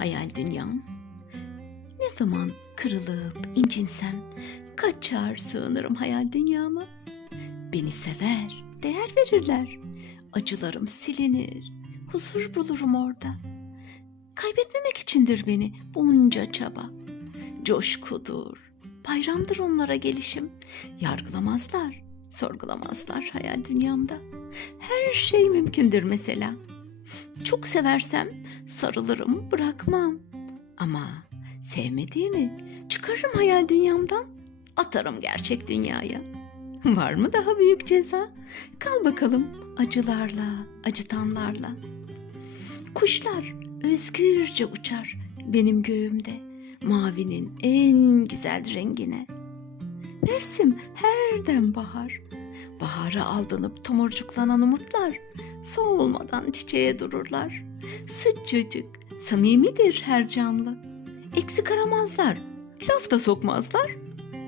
hayal dünyam. Ne zaman kırılıp incinsem kaçar sığınırım hayal dünyama. Beni sever, değer verirler. Acılarım silinir, huzur bulurum orada. Kaybetmemek içindir beni bunca çaba. Coşkudur, bayramdır onlara gelişim. Yargılamazlar, sorgulamazlar hayal dünyamda. Her şey mümkündür mesela. Çok seversem sarılırım, bırakmam. Ama sevmediğimi çıkarırım hayal dünyamdan, atarım gerçek dünyaya. Var mı daha büyük ceza? Kal bakalım acılarla, acıtanlarla. Kuşlar özgürce uçar benim göğümde, mavinin en güzel rengine. Mevsim her dem bahar. Bahara aldanıp tomurcuklanan umutlar soğulmadan çiçeğe dururlar. Sıcacık, samimidir her canlı. Eksik aramazlar, laf da sokmazlar.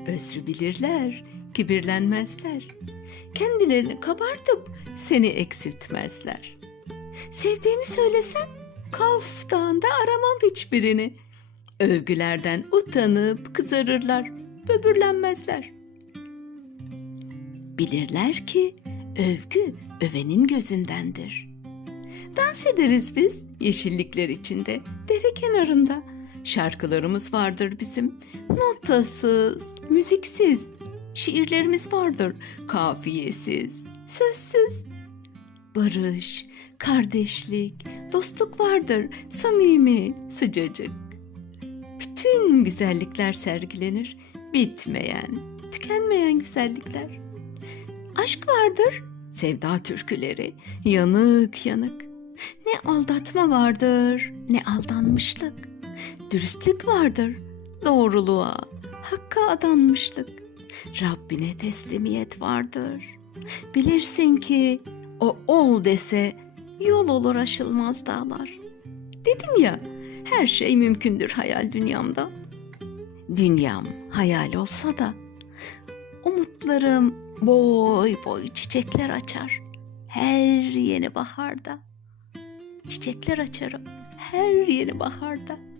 Özrü bilirler, kibirlenmezler. Kendilerini kabartıp seni eksiltmezler. Sevdiğimi söylesem kaftağında aramam hiçbirini. Övgülerden utanıp kızarırlar, böbürlenmezler. Bilirler ki övgü övenin gözündendir. Dans ederiz biz yeşillikler içinde, dere kenarında. Şarkılarımız vardır bizim, notasız, müziksiz. Şiirlerimiz vardır, kafiyesiz, sözsüz. Barış, kardeşlik, dostluk vardır, samimi, sıcacık. Bütün güzellikler sergilenir, bitmeyen, tükenmeyen güzellikler. Aşk vardır, sevda türküleri, yanık yanık. Ne aldatma vardır, ne aldanmışlık. Dürüstlük vardır, doğruluğa, hakka adanmışlık. Rabbine teslimiyet vardır. Bilirsin ki o ol dese yol olur aşılmaz dağlar. Dedim ya, her şey mümkündür hayal dünyamda. Dünyam hayal olsa da umutlarım boy boy çiçekler açar. Her yeni baharda. Çiçekler açarım her yeni baharda.